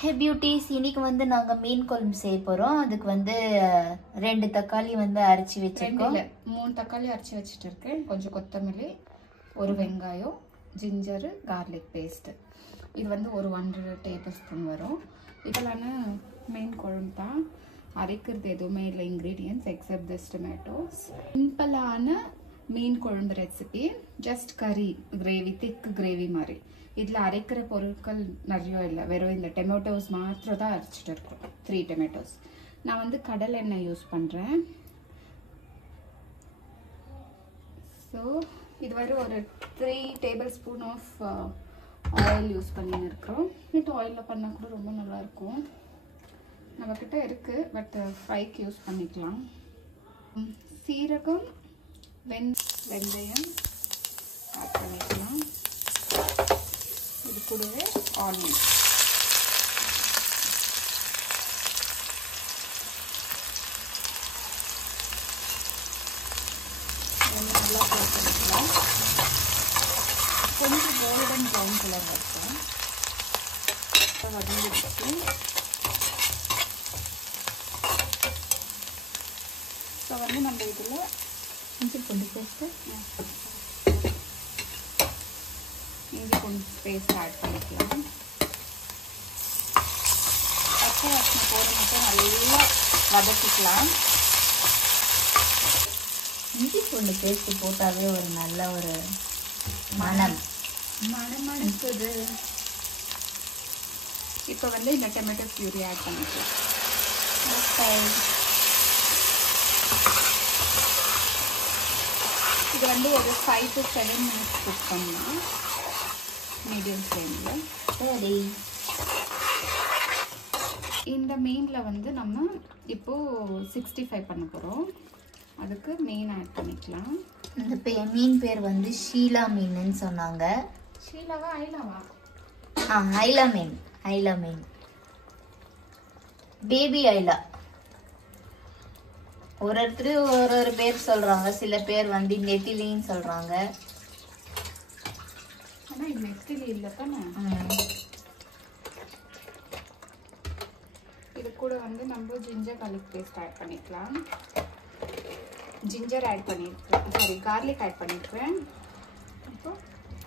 ஹே beauties, இன்னைக்கு வந்து நாங்க மீன் குழம்பு செய்ய போறோம். அதுக்கு வந்து 2 தக்காளி வந்து அரைச்சி வச்சிருக்கோம். 3 தக்காளி அரைச்சி வச்சிட்டு இருக்கேன். கொஞ்சம் கொத்தமல்லி, ஒரு வெங்காயம், ஜிஞ்சர், கார்லிக் பேஸ்ட். இது வந்து ஒரு 1 டேபிள் ஸ்பூன் வரும். இதெல்லாம் மீன் குழம்பு தான். அரைக்கிறது எதுவுமே இல்லை, இன்க்ரீடியன்ட்ஸ் எக்ஸப்ட் திஸ் டொமேட்டோஸ். சிம்பிளான மீன் குழம்பு ரெசிபி. ஜஸ்ட் கறி கிரேவி, திக் கிரேவி மாதிரி. இதில் அரைக்கிற பொருட்கள் நிறைய இல்லை, வெறும் இந்த டொமேட்டோஸ் மாத்திரம் தான் அரைச்சிட்டு இருக்கோம். 3 டொமேட்டோஸ். நான் வந்து கடலை எண்ணெய் யூஸ் பண்ணுறேன். ஸோ இது வரை ஒரு 3 tablespoon of oil use பண்ணின்னு இருக்கிறோம். வித் ஆயிலில் பண்ணால் கூட ரொம்ப நல்லாயிருக்கும். நம்மக்கிட்ட இருக்குது, பட் ஃப்ரைக்கு யூஸ் பண்ணிக்கலாம். சீரகம், வெந்தயம் ஆட் பண்ணிக்கலாம். இது கூடவே ஆனியன். நல்லா ஃப்ரை பண்ணிக்கலாம். கொஞ்சம் கோல்டன் ப்ரௌன் கலர் வச்சோம். வதங்கிடுச்சு. ஸோ வந்து நம்ம இதில் இஞ்சி பூண்டு பேஸ்ட்டு ஆட் பண்ணிக்கலாம். பச்சை வாசனை போட மட்டும் நல்லா வதக்கிக்கலாம். இஞ்சி பூண்டு பேஸ்ட் போட்டாவே ஒரு நல்ல ஒரு மனம் இருக்குது. இப்போ வந்து இந்த டொமேட்டோ பியூரி ஆட் பண்ணிக்கலாம். இது வந்து ஒரு 5 to 7 minutes குக் பண்ணலாம், மீடியம் ஃப்ளேமில். சரி, இந்த மீனில் வந்து நம்ம இப்போது 65 பண்ண போகிறோம். அதுக்கு மீன் ஆட் பண்ணிக்கலாம். இந்த மீன் பேர் வந்து ஷீலா மீன்னு சொன்னாங்க. ஷீலாவா ஐலாவா? ஐலா மீன். ஐலா மீன், பேபி ஐலா. ஒருத்தர் ஒரு பேர் சொல்றாங்க. சில பேர் வந்து நெத்திலின்னு சொல்றாங்க. ஆனால் இது நெத்திலி இல்லை தானே. இது கூட வந்து நம்ம ஜிஞ்சர் கார்லிக் பேஸ்ட் ஆட் பண்ணிக்கலாம். ஜிஞ்சர் ஆட் பண்ணியிருக்கேன், சாரி கார்லிக் ஆட் பண்ணியிருக்கேன். இப்போ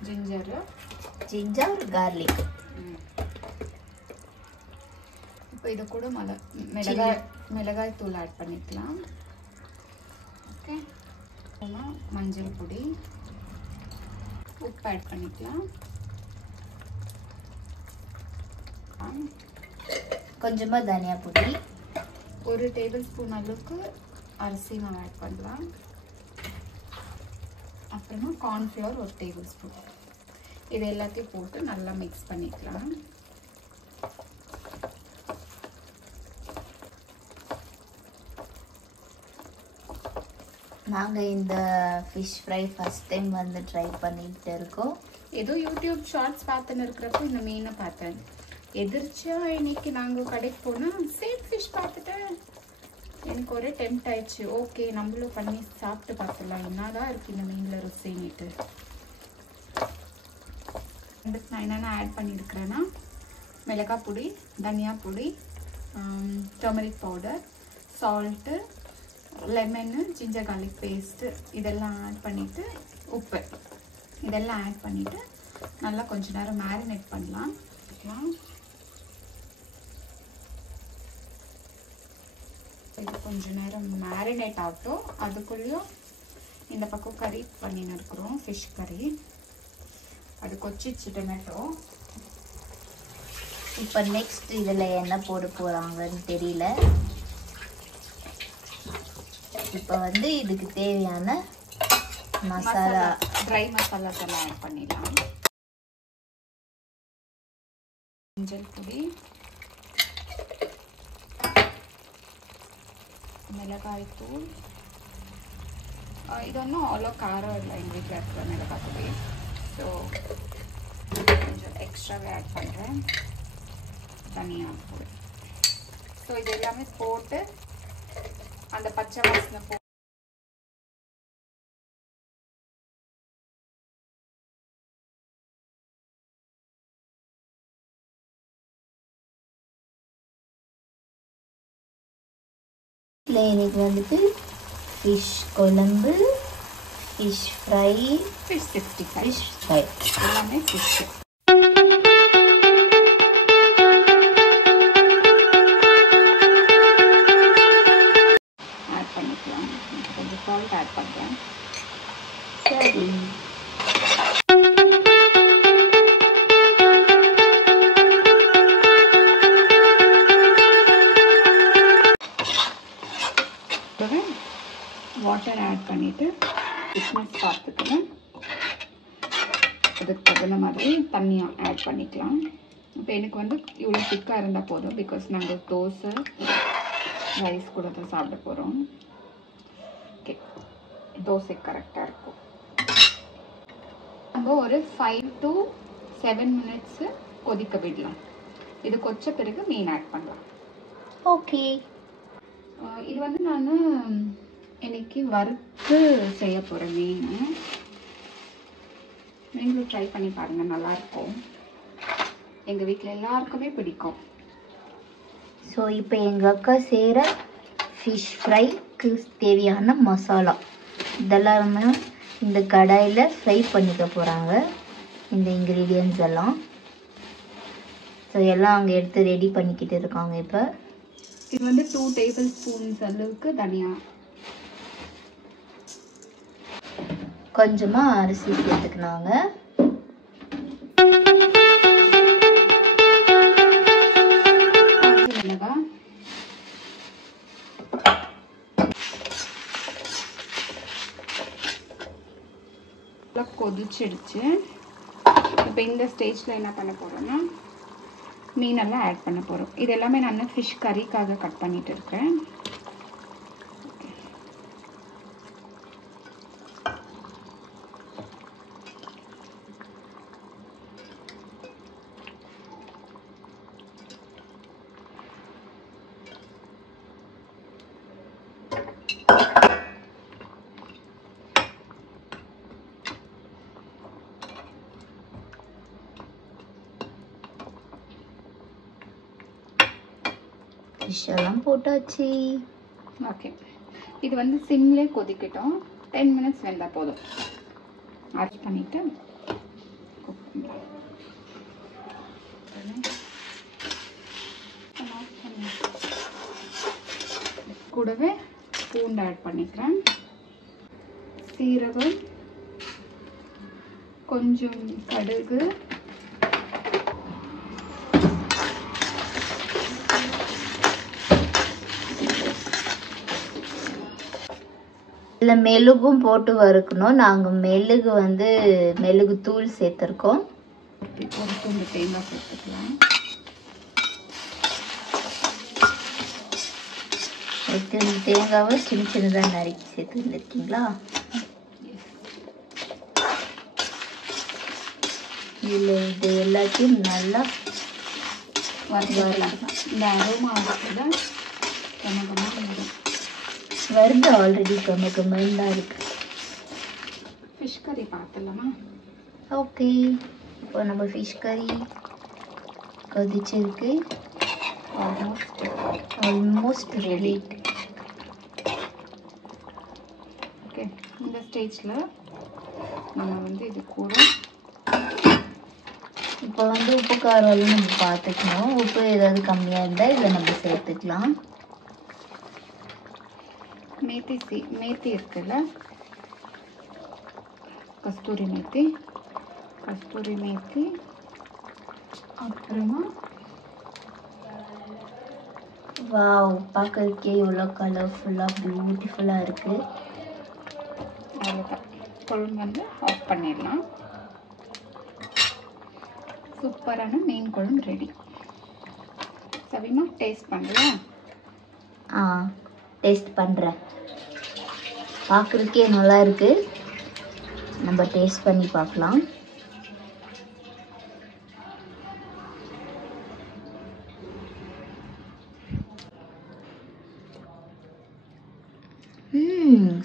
ஜிஞ்சர் கார்லிக். இப்போ இது கூட மிளகாய் தூள் ஆட் பண்ணிக்கலாம். ஓகே, மஞ்சள் பொடி, உப்பு ஆட் பண்ணிக்கலாம். கொஞ்சமா தனியா பொடி, 1 டேபிள் ஸ்பூன் அளவுக்கு அரிசி மாவு ஆட் பண்ணலாம். அப்புறமா கார்ன்ஃப்ளவர் 1 டேபிள் ஸ்பூன். இது எல்லாத்தையும் போட்டு நல்லா மிக்ஸ் பண்ணிக்கலாம். நாங்க இந்த ஃபிஷ் ஃப்ரை ஃபர்ஸ்ட் டைம் வந்து ட்ரை பண்ணிட்டு இருக்கோம். ஏதோ யூடியூப் ஷார்ட்ஸ் பார்த்துன்னு இருக்கிறப்போ இந்த மீனை பார்த்தேன். எதிர்ச்சியா இன்னைக்கு நாங்கள் கடைக்கு போனால் சேம் ஃபிஷ் பார்த்துட்டேன். எனக்கு ஒரே டெம்ப்ட் ஆயிடுச்சு. ஓகே, நம்மளும் பண்ணி சாப்பிட்டு பார்த்துடலாம், என்னதான் இருக்குது இந்த மீனில் ருசின்னுட்டு. இதுக்கு நான் என்னென்ன ஆட் பண்ணியிருக்கிறேன்னா, மிளகாய் பொடி, தனியா பொடி, turmeric powder, salt, lemon, ginger garlic paste இதெல்லாம் ஆட் பண்ணிவிட்டு, உப்பு இதெல்லாம் ஆட் பண்ணிவிட்டு நல்லா கொஞ்ச நேரம் மேரினேட் பண்ணலாம். இது கொஞ்ச நேரம் மேரினேட் ஆகட்டும். அதுக்குள்ளேயும் இந்த பக்கம் கறி பண்ணின்னு இருக்கிறோம், ஃபிஷ் கறி. அது கொச்சிச்சு டொமேட்டோ. இப்போ நெக்ஸ்ட் இதில் என்ன போட போகிறாங்கன்னு தெரியல. இப்போ வந்து இதுக்கு தேவையான மசாலா, ட்ரை மசாலாஸ் எல்லாம் ஆட் பண்ணிடலாம். மஞ்சள் பொடி, மிளகாய் தூள். இது ஒன்றும் அவ்வளோ காரம் இல்லை எங்கள் வீட்டில் இருக்கிற மிளகாய் பொடி. ஸோ கொஞ்சம் எக்ஸ்ட்ராவே ஆட் பண்ணுறேன். தனியா பொடி. ஸோ இது எல்லாமே போட்டு அந்த பச்சை வாசனை இல்லை எனக்கு வந்துட்டு ஃபிஷ் குழம்பு, fish fry, fish 65, fish fry எல்லாமே ஃபிஷ். ஆட் பண்ணிக்கலாம். கொஞ்சம் சால்ட் ஆட் பண்ணுறேன். சரி. வாட்டர் ஆட் பண்ணிவிட்டு திக்னஸ் பார்த்துக்கிறேன். அதுக்கு தகுந்த மாதிரி தண்ணியாக ஆட் பண்ணிக்கலாம். இப்போ எனக்கு வந்து இவ்வளோ திக்காக இருந்தால் போதும். பிகாஸ் நாங்கள் தோசை ரைஸ் கூட தான் சாப்பிட போகிறோம். ஓகே, தோசை கரெக்டாக இருக்கும். நம்ம ஒரு 5 to 7 மினிட்ஸு கொதிக்க விடலாம். இது கொச்ச பிறகு மீன் ஆட் பண்ணலாம். ஓகே. இது வந்து நான் இன்னைக்கு வறுத்து செய்ய போகிறேன் மீன். நீங்களும் ட்ரை பண்ணி பாருங்கள், நல்லாயிருக்கும். எங்கள் வீட்டில் எல்லாருக்குமே பிடிக்கும். ஸோ இப்போ எங்கள் அக்கா செய்கிற ஃபிஷ் ஃப்ரைக்கு தேவையான மசாலா இதெல்லாமே இந்த கடாயில் ஃப்ரை பண்ணிக்க போகிறாங்க. இந்த இன்க்ரீடியன்ட்ஸ் எல்லாம் ஸோ எல்லாம் அங்கே எடுத்து ரெடி பண்ணிக்கிட்டு இருக்காங்க. இப்போ இது வந்து 2 டேபிள் ஸ்பூன்ஸ் அளவுக்கு தனியா, கொஞ்சமாக அரிசி சேர்த்துக்கினாங்க. மிளகாய், கொதிச்சிடுச்சு. இப்போ இந்த ஸ்டேஜில் என்ன பண்ண போகிறோன்னா மீனெல்லாம் ஆட் பண்ண போகிறோம். இது எல்லாமே நான் ஃபிஷ் கறிக்காக கட் பண்ணிட்டு இருக்கேன். ஃபிஷ் எல்லாம் போட்டாச்சு. ஓகே, இது வந்து சிம்லே கொதிக்கட்டும். 10 மினிட்ஸ் வெந்தால் போதும். ஆட் பண்ணிவிட்டு கூடவே பூண்டு ஆட் பண்ணிக்கிறேன். சீரகம், கொஞ்சம் கடுகு, இல்லை மெழுகும் போட்டு வறுக்கணும். நாங்கள் மெழுகு வந்து மெழுகு தூள் சேர்த்துருக்கோம். ஒரு துண்டு தேங்காய் சேர்த்துக்கலாம். தேங்காவை சின்ன சின்னதாக நறுக்கி சேர்த்து வந்துருக்கீங்களா? இதில் இது எல்லாத்தையும் நல்லா வறுக்கலாம். இந்த அரோமா வறுத்ததை வரும். வருது ஆல்ரெடி கம்மன்னு தான் இருக்கு. ஃபிஷ் கறி பார்த்துலாமா? ஓகே, இப்போ நம்ம ஃபிஷ் கறி கொதிச்சிருக்கு. Almost ready. ஓகே, இந்த ஸ்டேஜில் நம்ம வந்து இது கூட இப்போ வந்து உப்பு காரம் நம்ம பார்த்துக்கணும். உப்பு ஏதாவது கம்மியாக இருந்தால் இதை நம்ம சேர்த்துக்கலாம். மேத்தி இருக்குல்ல, கஸ்தூரி மேத்தி, அப்புறமா வாவ், பார்க்கறதுக்கே இவ்வளோ கலர்ஃபுல்லாக பியூட்டிஃபுல்லாக இருக்குது. அவ்வளோதான், குழம்பு வந்து ஆஃப் பண்ணிடலாம். சூப்பரான மீன் குழம்பு ரெடி. சவிமா, டேஸ்ட் பண்ணலாம்? டேஸ்ட் பண்ணுறேன். பார்க்குறதுக்கே நல்லா இருக்கு. நம்ம டேஸ்ட் பண்ணி பார்க்கலாம்.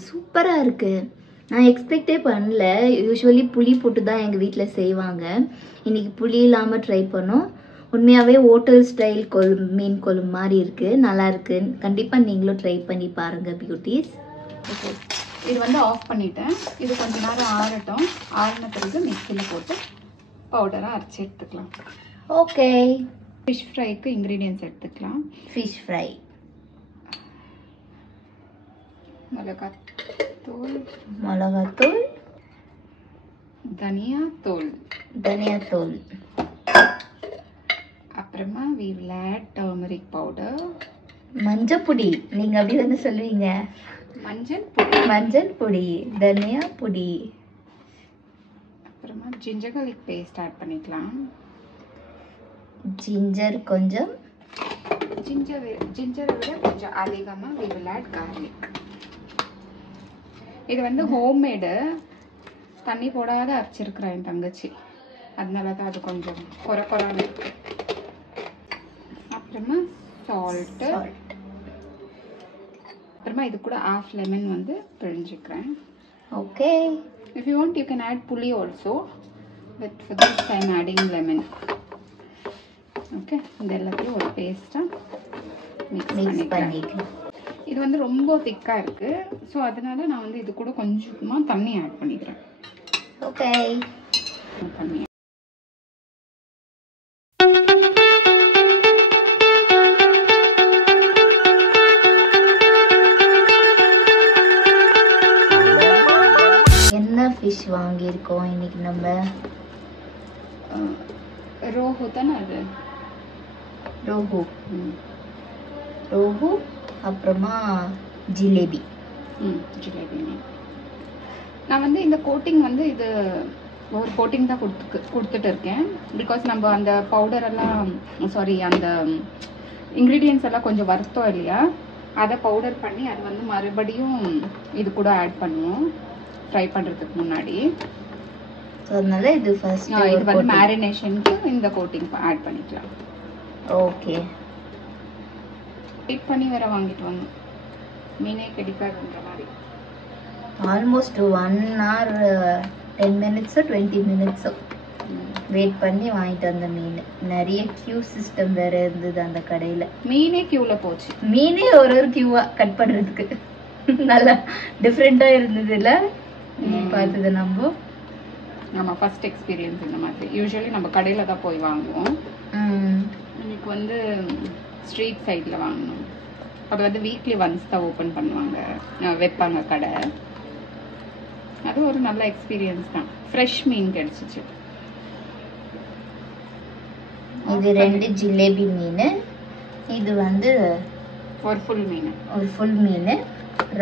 சூப்பராக இருக்குது. நான் எக்ஸ்பெக்டே பண்ணல. யூஸ்வலி புளி போட்டு தான் எங்கள் வீட்டில் செய்வாங்க. இன்றைக்கி புளி இல்லாமல் ட்ரை பண்ணோம். உண்மையாகவே ஹோட்டல் ஸ்டைல் மீன் குழம்பு மாதிரி இருக்குது, நல்லா இருக்கு. கண்டிப்பாக நீங்களும் ட்ரை பண்ணி பாருங்கள் பியூட்டிஸ். ஓகே, இது வந்து ஆஃப் பண்ணிட்டேன். இது கொஞ்ச நேரம் ஆறட்டும். ஆறின பிறகு மிக்சியில் போட்டு பவுடராக அரைச்சி எடுத்துக்கலாம். ஓகே, ஃபிஷ் ஃப்ரைக்கு இன்க்ரீடியன்ஸ் எடுத்துக்கலாம். ஃபிஷ் ஃப்ரை, மிளகாத்தூள், தனியாத்தூள், அப்புறமா we will add turmeric powder, மஞ்சப்பொடி. நீங்க அப்படி தானே சொல்லுவீங்க? மஞ்சள் பொடி, தனியா பொடி, அப்புறமா ginger garlic paste ஆட் பண்ணிக்கலாம். ஜிஞ்சர் கொஞ்சம், ஜிஞ்சரை விட கொஞ்சம் அதிகமா we will add garlic. இது வந்து ஹோம்மேடு, தண்ணி போடாத அரைச்சிருக்கிறேன் என் தங்கச்சி, அதனால தான் அது கொஞ்சம் குறைன்னு இருக்கு. அப்புறமா சால்ட்டு, அப்புறமா இது கூட half லெமன் வந்து பிழிஞ்சிக்கிறேன். Okay, if you want you can add புளி also, but for this I'm adding lemon. Okay, இந்த எல்லாத்தையும் ஒரு பேஸ்ட்டாக மிக்ஸ் பண்ணிக்கலாம். இது வந்து ரொம்ப திக்காக இருக்கு, ஸோ அதனால நான் வந்து இது கூட கொஞ்சமா தண்ணி ஆட் பண்ணிக்கிறேன். ஓகே, தண்ணி என்ன ஃபிஷ் வாங்கியிருக்கோம் இன்னைக்கு நம்ம? ரோஹு தானே அது? ரோஹு, அப்புறமா ஜிலேபி. ஜிலேபி. நான் வந்து இந்த கோட்டிங் வந்து இது ஒரு கோட்டிங் தான் கொடுத்துட்டு இருக்கேன். பிகாஸ் நம்ம அந்த பவுடர் எல்லாம் அந்த இன்க்ரீடியன்ஸ் எல்லாம் கொஞ்சம் வறுத்தோம் இல்லையா, அதை பவுடர் பண்ணி அது வந்து மறுபடியும் இது கூட ஆட் பண்ணுவோம் ஃப்ரை பண்ணுறதுக்கு முன்னாடி. ஸோ அதனால இது ஃபர்ஸ்ட் இது வந்து மேரினேஷனுக்கு இந்த கோட்டிங் ஆட் பண்ணிக்கலாம். ஓகே, வெயிட் பண்ணி வேற வாங்கிட்டு வந்தோம், மீனே கிடைக்காதுன்ற மாதிரி. Almost 1 hour 10 minutes 20 minutes wait பண்ணி வாங்கிட்டு வந்த மீன். நிறைய கியூ சிஸ்டம் வேற இருந்தது அந்த கடையில. மீனே கியூல போச்சு. மீனே ஒரு கியூவா கட் பண்றதுக்கு நல்லா டிஃப்ரெண்டா இருந்தது இல்ல பார்த்தது நம்ம. ஆமா, ஃபர்ஸ்ட் எக்ஸ்பீரியன்ஸ் இந்த மாதிரி. யூசுவலி நம்ம கடையில தான் போய் வாங்குவோம். இன்னைக்கு வந்து ஸ்ட்ரீட் சைடில் வாங்கணும். அது வந்து வீக்லி ஒன்ஸ் தான் ஓப்பன் பண்ணுவாங்க, வைப்பாங்க கடை. அது ஒரு நல்ல எக்ஸ்பீரியன்ஸ் தான். ஃப்ரெஷ் மீன் கிடைச்சிச்சு. இது 2 ஜிலேபி மீன், இது வந்து ஒரு ஃபுல் மீன்.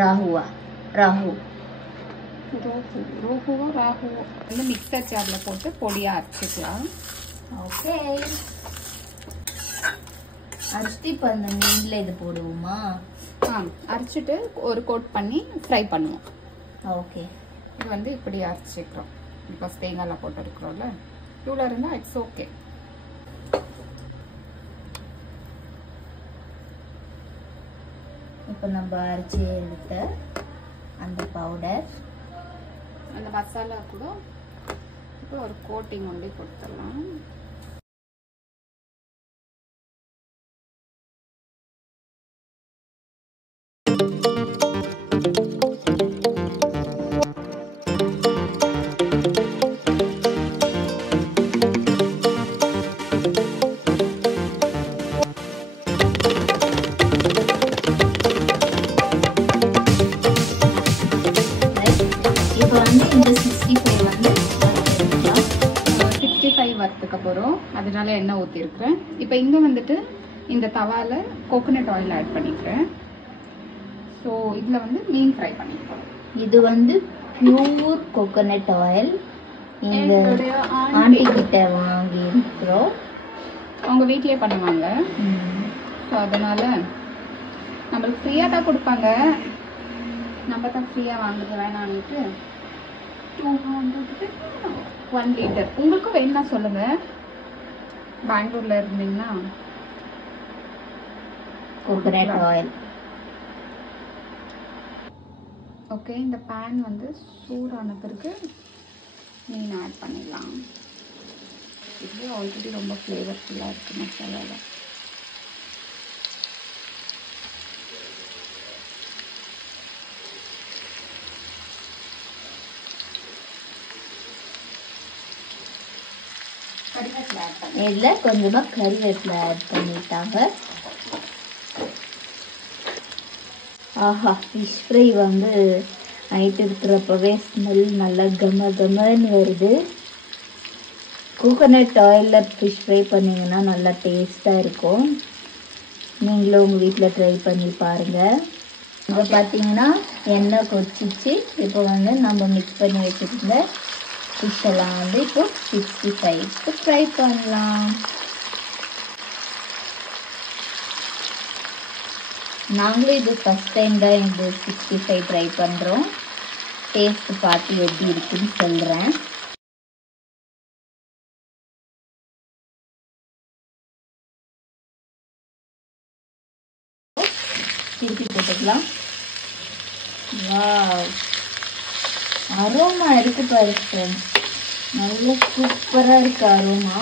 ராகுவா வந்து மிக்சர் ஜார்ல போட்டு பொடியா அரைச்சிக்கலாம். ஓகே, அரைச்சிட்டு இப்போ அந்த மீன்ல இது போடுவோமா? அரைச்சிட்டு ஒரு கோட் பண்ணி ஃப்ரை பண்ணுவோம். ஓகே, இது வந்து இப்படி அரைச்சிக்கிறோம். பிகாஸ் தேங்காய்லாம் போட்டு இருக்கிறோம்ல, இவ்வளோ இருந்தால் இட்ஸ் ஓகே. இப்போ நம்ம அரைச்சி எடுத்த அந்த பவுடர், அந்த மசாலா கூட இப்போ ஒரு கோட்டிங் ஒண்டி கொடுத்துடலாம். வறுத்துக்க போறோம், அதனால எண்ணெய் ஊற்றி இருக்கிறேன். இப்போ இங்க வந்துட்டு இந்த தவால கோகோனட் ஆயில் ஆட் பண்ணிக்கிறேன். ஸோ இதுல வந்து மீன் ஃப்ரை பண்ணிக்கிறோம். இது வந்து பியூர் கோகோனட் ஆயில். எங்க ஆண்டி கிட்ட வாங்கி இருக்கிறோம், அவங்க வீட்லயே பண்ணுவாங்க. ஸோ அதனால நம்மளுக்கு ஃப்ரீயா தான் கொடுப்பாங்க, நம்ம தான் ஃப்ரீயா வாங்குறது வேணான்னுட்டு 200 1 liter. உங்களுக்கும் வேணும்னா சொல்லுங்க, பெங்களூர்ல இருந்தீங்கன்னா. Coconut oil. ஓகே, இந்த பேன் வந்து சூடான பிறகு மீன் ஆட் பண்ணிடலாம். இது ஆல்ரெடி ரொம்ப ஃப்ளேவர்ஃபுல்லாக இருக்குது மசாலாவில். இதில் கொஞ்சமாக கறிவேப்பிலை ஆட் பண்ணிட்டாங்க. ஆஹா, ஃபிஷ் ஃப்ரை வந்து நைட்டு இருக்கிறப்பவே ஸ்மெல் நல்லா கம கமன்னு வருது. கோகோனட் ஆயிலில் ஃபிஷ் ஃப்ரை பண்ணிங்கன்னா நல்லா டேஸ்ட்டாக இருக்கும். நீங்களும் உங்கள் வீட்டில் ட்ரை பண்ணி பாருங்கள். இப்போ பார்த்தீங்கன்னா எண்ணெய் கொதிச்சிச்சு. இப்போ வந்து நம்ம மிக்ஸ் பண்ணி வச்சுருந்த ஃபிஷ் எல்லாம் வந்து இப்போ 65க்கு ஃப்ரை பண்ணலாம். நாங்களும் இது ஃபஸ்ட் டைம் தான் இந்த 65 ட்ரை பண்ணுறோம். டேஸ்ட் பார்த்து எப்படி இருக்குன்னு சொல்கிறேன். திருப்பி போட்டுக்கலாம். வாவ், அரோமா இருக்கு பாரு ஃப்ரெண்ட்ஸ், நல்ல சூப்பராக இருக்கு அரோமா.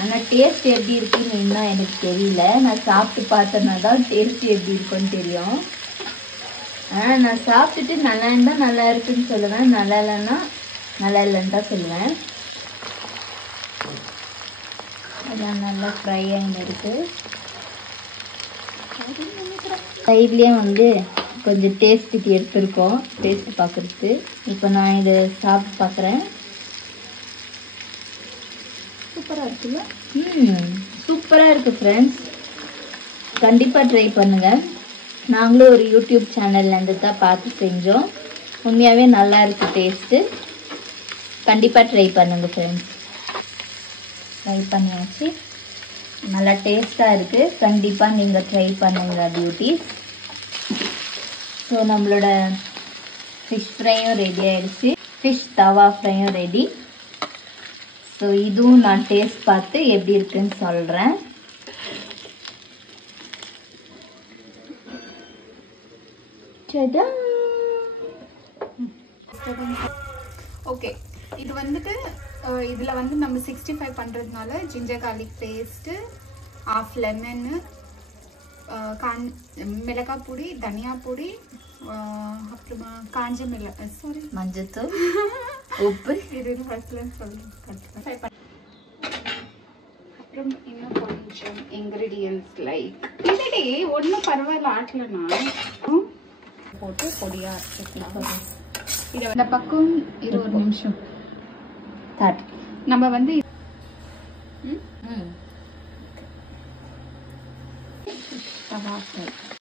ஆனால் டேஸ்ட் எப்படி இருக்குன்னு இன்னும் எனக்கு தெரியல. நான் சாப்பிட்டு பார்த்தேன்னா தான் டேஸ்ட் எப்படி இருக்குன்னு தெரியும். ஆனால் நான் சாப்பிட்டுட்டு நல்லா இருந்தால் நல்லா இருக்குன்னு சொல்லுவேன், நல்லா இல்லைன்னா நல்லா இல்லைன்னு தான் சொல்லுவேன். அதான் நல்லா ஃப்ரை ஆகின்னு இருக்கு. சைட்லேயே வந்து கொஞ்சம் டேஸ்ட்டுக்கு எடுத்துருக்கோம், டேஸ்ட் பார்க்குறதுக்கு. இப்போ நான் இதை சாப்பிட்டு பார்க்குறேன். சூப்பராக இருக்குல்ல? சூப்பராக இருக்குது ஃப்ரெண்ட்ஸ். கண்டிப்பாக ட்ரை பண்ணுங்கள். நாங்களும் ஒரு யூடியூப் சேனல்லேருந்து தான் பார்த்து செஞ்சோம். உண்மையாகவே நல்லா இருக்குது டேஸ்ட்டு. கண்டிப்பாக ட்ரை பண்ணுங்கள் ஃப்ரெண்ட்ஸ். ட்ரை பண்ணியாச்சு, நல்லா டேஸ்ட்டாக இருக்குது. கண்டிப்பாக நீங்கள் ட்ரை பண்ணுங்கள் பியூட்டிஸ். ஸோ நம்மளோட ஃபிஷ் ஃப்ரையும் ரெடி ஆகிடுச்சு. ஃபிஷ் தவா ஃப்ரையும் ரெடி. ஸோ இதுவும் நான் டேஸ்ட் பார்த்து எப்படி இருக்குன்னு சொல்கிறேன். ஓகே, இது வந்துட்டு இதில் வந்து நம்ம 65 பண்ணுறதுனால ginger garlic paste, half lemon, மிளகாய் பொடி, தனியா பொடி, அப்புறமா காஞ்ச மஞ்சத்தூள், உப்பு, இது ஃபர்ஸ்ட்ல சொல்லுங்க. அப்புறம் இன்னும் கொஞ்சம் இன்க்ரீடியன்ஸ் லைக் இல்லடி ஒன்றும் பரவாயில்ல, ஆட்டலன்னா போட்டு பொடியாக அரைச்சிக்கலாம். இதை இந்த பக்கம் 20 நிமிஷம் நம்ம வந்து தவா ஃப்ரை